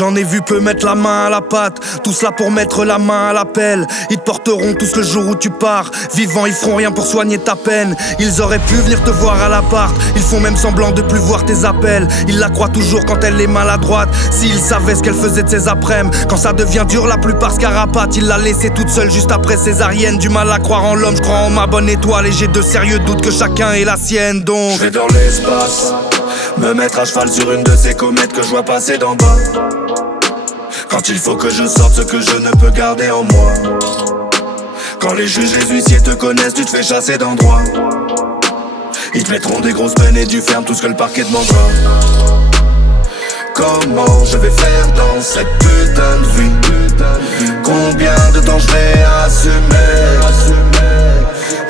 J'en ai vu peu mettre la main à la pâte, tous là pour mettre la main à la pelle. Ils te porteront tous le jour où tu pars. Vivants, ils feront rien pour soigner ta peine. Ils auraient pu venir te voir à l'appart. Ils font même semblant de plus voir tes appels. Ils la croient toujours quand elle est maladroite. S'ils savaient ce qu'elle faisait de ses après-midi. Quand ça devient dur, la plupart scarapate. Il l'a laissée toute seule juste après césarienne. Du mal à croire en l'homme, je crois en ma bonne étoile. Et j'ai de sérieux doutes que chacun ait la sienne. Donc je vais dans l'espace, me mettre à cheval sur une de ces comètes que je vois passer d'en bas. Quand il faut que je sorte ce que je ne peux garder en moi. Quand les juges, les huissiers te connaissent, tu te fais chasser d'endroit. Ils te mettront des grosses peines et du ferme tout ce que le parquet demandera. Comment je vais faire dans cette putain de vie? Combien de temps je vais assumer?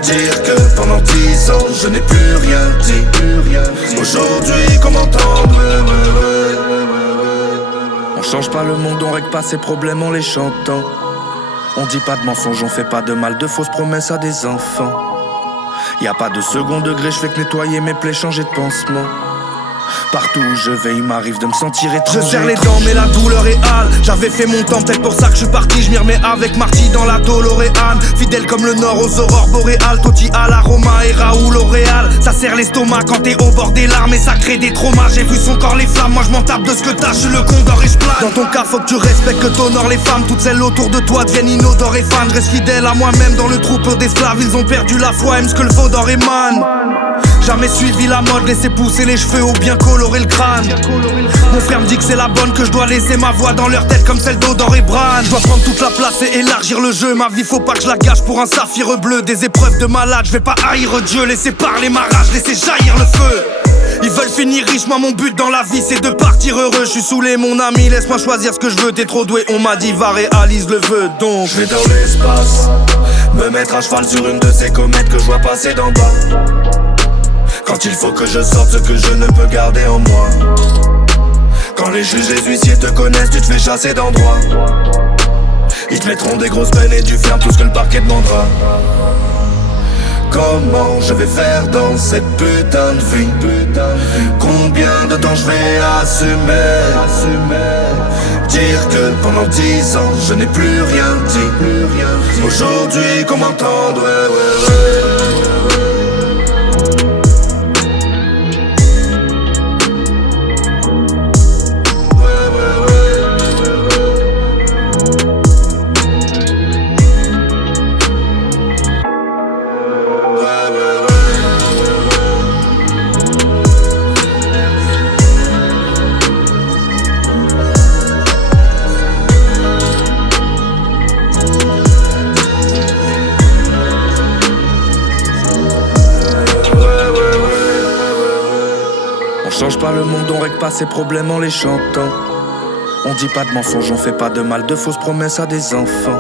Dire que pendant 10 ans je n'ai plus rien dit. Aujourd'hui comment entendre? On change pas le monde, on règle pas ses problèmes en les chantant. On dit pas de mensonges, on fait pas de mal, de fausses promesses à des enfants. Y'a pas de second degré, je fais que nettoyer mes plaies, changer de pansement. Partout où je vais, il m'arrive de me sentir étranger. Je serre les dents, mais la douleur est hale. J'avais fait mon temps, peut-être pour ça que je suis parti. Je m'y remets avec Marty dans la Doloréane. Fidèle comme le nord aux aurores boréales. Totti à la Roma et Raoul au Real. Ça serre l'estomac quand t'es au bord des larmes. Et ça crée des traumas, j'ai vu son corps les flammes. Moi je m'en tape de ce que t'as, je suis le condor et je plane. Dans ton cas faut que tu respectes, que t'honores les femmes. Toutes celles autour de toi deviennent inodores et fans. Je reste fidèle à moi-même dans le troupeau d'esclaves. Ils ont perdu la foi, aiment ce que le vaudor émane. Jamais suivi la mode, laisser pousser les cheveux ou bien colorer le crâne. Mon frère me dit que c'est la bonne, que je dois laisser ma voix dans leur tête comme celle d'Odor et Bran. Je dois prendre toute la place et élargir le jeu. Ma vie faut pas que je la gâche pour un saphir bleu. Des épreuves de malade, je vais pas haïr Dieu. Laisser parler ma rage, laisser jaillir le feu. Ils veulent finir riche, moi mon but dans la vie c'est de partir heureux. Je suis saoulé mon ami, laisse-moi choisir ce que je veux. T'es trop doué, on m'a dit va réalise le vœu. Donc je vais dans l'espace, me mettre à cheval sur une de ces comètes que je vois passer d'en bas. Quand il faut que je sorte ce que je ne peux garder en moi. Quand les juges, les huissiers te connaissent, tu te fais chasser d'endroit. Ils te mettront des grosses peines et du ferme tout ce que le parquet demandera. Comment je vais faire dans cette putain de vie? Combien de temps je vais assumer? Dire que pendant 10 ans je n'ai plus rien dit. Aujourd'hui comment m'entendre? On change pas le monde, on règle pas ses problèmes en les chantant. On dit pas de mensonges, on fait pas de mal, de fausses promesses à des enfants.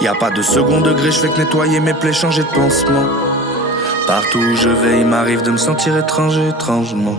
Y'a pas de second degré, je fais que nettoyer mes plaies, changer de pansement. Partout où je vais, il m'arrive de me sentir étranger, étrangement.